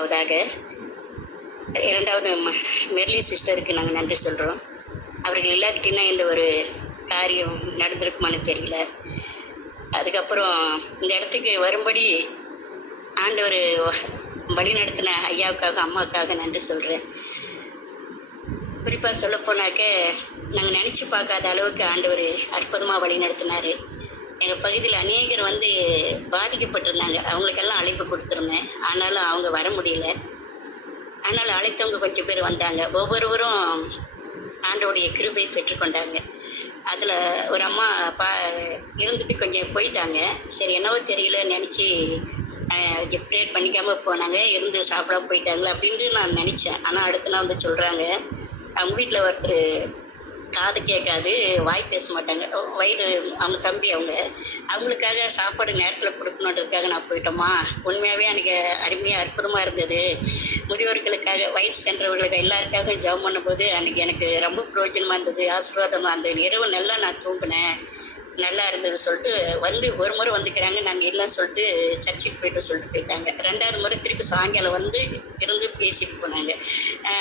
முதலாவதாக இரண்டாவது மெர்லி சிஸ்டருக்கு நாங்கள் நன்றி சொல்கிறோம். அவர்கள் இல்லாட்டினா இந்த ஒரு காரியம் நடந்திருக்குமான்னு தெரியல. அதுக்கப்புறம் இந்த இடத்துக்கு வரும்படி ஆண்டவர் வழி நடத்தின ஐயாவுக்காக அம்மாவுக்காக நன்றி சொல்கிறேன். குறிப்பாக சொல்லப்போனாக்க நாங்கள் நினச்சி பார்க்காத அளவுக்கு ஆண்டவர் அற்புதமாக வழி நடத்தினார். எங்கள் பகுதியில் அநேகர் பாதிக்கப்பட்டிருந்தாங்க. அவங்களுக்கெல்லாம் அழைப்பு கொடுத்துருந்தேன். ஆனாலும் அவங்க வர முடியல. ஆனாலும் அழைத்தவங்க கொஞ்சம் பேர் வந்தாங்க. ஒவ்வொருவரும் ஆண்டோடைய கிருபை பெற்றுக்கொண்டாங்க. அதில் ஒரு அம்மா இருந்துட்டு கொஞ்சம் போயிட்டாங்க. சரி என்னவோ தெரியல நினச்சி ப்ரேயர் பண்ணிக்காமல் போனாங்க. இருந்து சாப்பிடாம போயிட்டாங்களே அப்படின்ட்டு நான் நினச்சேன். ஆனால் அடுத்த நாள் சொல்கிறாங்க, அவங்க வீட்டில் ஒருத்தர் காது கேட்காது, வாய் பேச மாட்டாங்க. வயது அவங்க தம்பி அவங்களுக்காக சாப்பாடு நேரத்தில் கொடுக்கணுன்றதுக்காக நான் போயிட்டோமா. உண்மையாகவே எனக்கு அருமையாக அற்புதமாக இருந்தது. முதியோர்களுக்காக வயசு சென்றவர்களுக்கு எல்லாருக்காக ஜெபம் பண்ணும்போது அன்றைக்கி எனக்கு ரொம்ப பிரயோஜனமாக இருந்தது, ஆசீர்வாதமாக இருந்தது. இரவு நல்லா நான் தூங்கினேன், நல்லா இருந்தது சொல்லிட்டு ஒரு முறை வந்துக்கிறாங்க. நாங்கள் இல்லைன்னு சொல்லிட்டு சர்ச்சுக்கு போயிட்டாங்க. ரெண்டாவது முறை திருப்பி சாயங்காலம் இருந்து பேசிட்டு போனாங்க.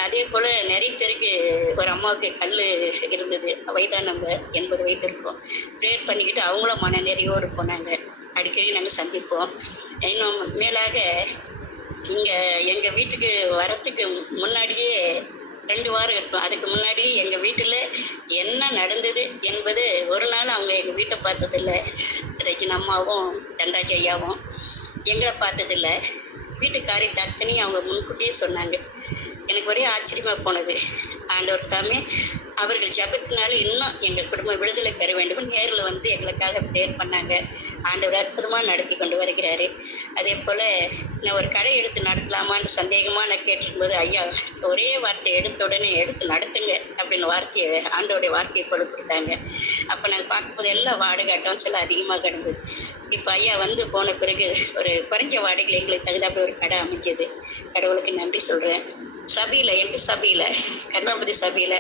அதே போல் நிறைய பேருக்கு ஒரு அம்மாவுக்கு கல் இருந்தது, வயதானவங்க 80 வயது இருக்கும். ப்ரேயர் பண்ணிக்கிட்டு அவங்களும் மன நிறைவோடு போனாங்க. அடிக்கடி நாங்கள் சந்திப்போம். இன்னும் மேலாக இங்கே எங்கள் வீட்டுக்கு வரத்துக்கு முன்னாடியே 2 வாரம் இருக்கும். அதுக்கு முன்னாடி எங்கள் வீட்டில் என்ன நடந்தது என்பது ஒரு நாள் அவங்க எங்கள் வீட்டை பார்த்ததில்ல. ரஜினி அம்மாவும் தன்ராஜ் ஐயாவும் எங்களை பார்த்ததில்ல. வீட்டு காரியத்தை அத்தனையும் அவங்க முன்கூட்டியே சொன்னாங்க. எனக்கு ஒரே ஆச்சரியமாக போனது. ஆண்டவர் தாமே அவர்கள் ஜெபத்தினால இன்னும் எங்கள் குடும்பம் விடுதலை பெற வேண்டும் நேரில் எங்களுக்காக ப்ரேயர் பண்ணாங்க. ஆண்டவர் அற்புதமாக நடத்தி கொண்டு வருகிறாரு. அதே போல் நான் ஒரு கடை எடுத்து நடத்தலாமான்னு சந்தேகமாக நான் கேட்டிருக்கும்போது ஐயா ஒரே வார்த்தை எடுத்த உடனே எடுத்து நடத்துங்க அப்படின்னு ஆண்டோடைய வார்த்தையை போல கொடுத்தாங்க. அப்போ நாங்கள் பார்க்கும்போது எல்லாம் வாடகை அட்வான்ஸ் எல்லாம் அதிகமாக கிடந்தது. இப்போ ஐயா போன பிறகு ஒரு குறைஞ்ச வாடகையில் எங்களுக்கு தகுந்தாப்போ ஒரு கடை அமைஞ்சது. கடவுளுக்கு நன்றி சொல்கிறேன். எங்கள் சபையில் கர்மாபதி சபையில்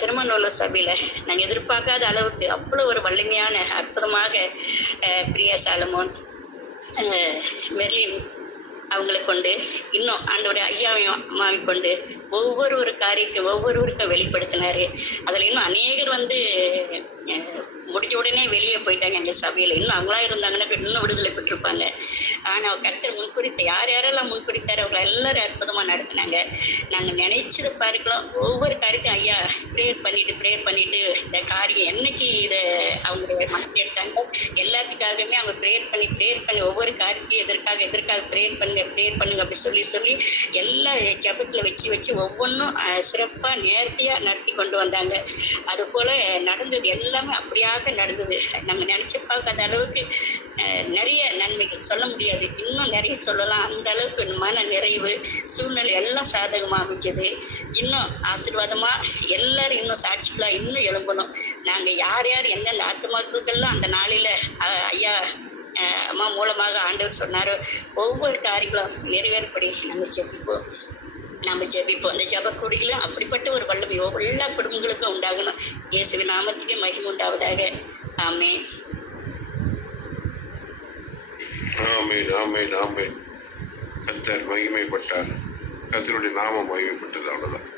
திருமணூர் சபையில் நாங்கள் எதிர்பார்க்காத அளவுக்கு அவ்வளோ ஒரு வலிமையான அற்புதமாக பிரியா சாலமோன், மெர்லின் அவங்களை கொண்டு இன்னும் ஆண்டோட ஐயாவையும் அம்மாவையும் கொண்டு ஒவ்வொரு காரியத்தையும் ஒவ்வொருவருக்கும் வெளிப்படுத்தினார். அதில் இன்னும் அநேகர் முடிஞ்ச உடனே வெளியே போயிட்டாங்க. எங்கள் சபையில் இன்னும் அவங்களா இருந்தாங்கன்னா இன்னும் விடுதலை பெற்றிருப்பாங்க. ஆனால் கர்த்தர் முன்குறித்த யாரெல்லாம் முன்குறித்தாரோ அவங்கள எல்லோரும் அற்புதமாக நடத்தினாங்க. நாங்கள் நினைச்சது பார்க்கலாம். ஒவ்வொரு காரியத்தையும் ஐயா ப்ரேயர் பண்ணிவிட்டு இந்த காரியம் என்னைக்கு இதை அவங்களுடைய மனத்தை எடுத்தாங்க எல்லாத்துக்காகவுமே அவங்க ப்ரேயர் பண்ணி ஒவ்வொரு காரியத்தையும் எதற்காக ப்ரேயர் பண்ணுங்க அப்படி சொல்லி எல்லா ஜபத்தில் வச்சு ஒவ்வொன்றும் சிறப்பாக நேர்த்தியாக நடத்தி கொண்டு வந்தாங்க. அதுபோல் நடந்தது எல்லாமே அப்படியாக நடந்தது. நாங்கள் நினச்சி பார்க்காத அளவுக்கு நிறைய நன்மைகள் சொல்ல முடியாது, இன்னும் நிறைய சொல்லலாம். அந்த அளவுக்கு மன நிறைவு சூழ்நிலை எல்லாம் சாதகமாக அமைஞ்சது. இன்னும் ஆசீர்வாதமாக எல்லோரும் இன்னும் சாட்சிகளாக இன்னும் எழும்பணும். நாங்கள் யார் எந்தெந்த ஆத்துமாக்களுக்கெல்லாம் அந்த நாளில் ஐயா அம்மா மூலமாக ஆண்டவர் சொன்னாரோ ஒவ்வொரு காரியங்களும் நிறைவேறப்படி நாங்கள் ஜெபிப்போம். அந்த ஜபக்கூடிகளும் அப்படிப்பட்ட ஒரு வல்லமை எல்லா குடும்பங்களுக்கும் உண்டாகணும். இயேசுவின் நாமத்துக்கு மகிமை உண்டாவதாக. ஆமென். ஆமென் ஆமென் ஆமென். கர்த்தர் மகிமைப்பட்டார். கர்த்தருடைய நாமம் மகிமைப்பட்டது. அவ்வளவுதான்.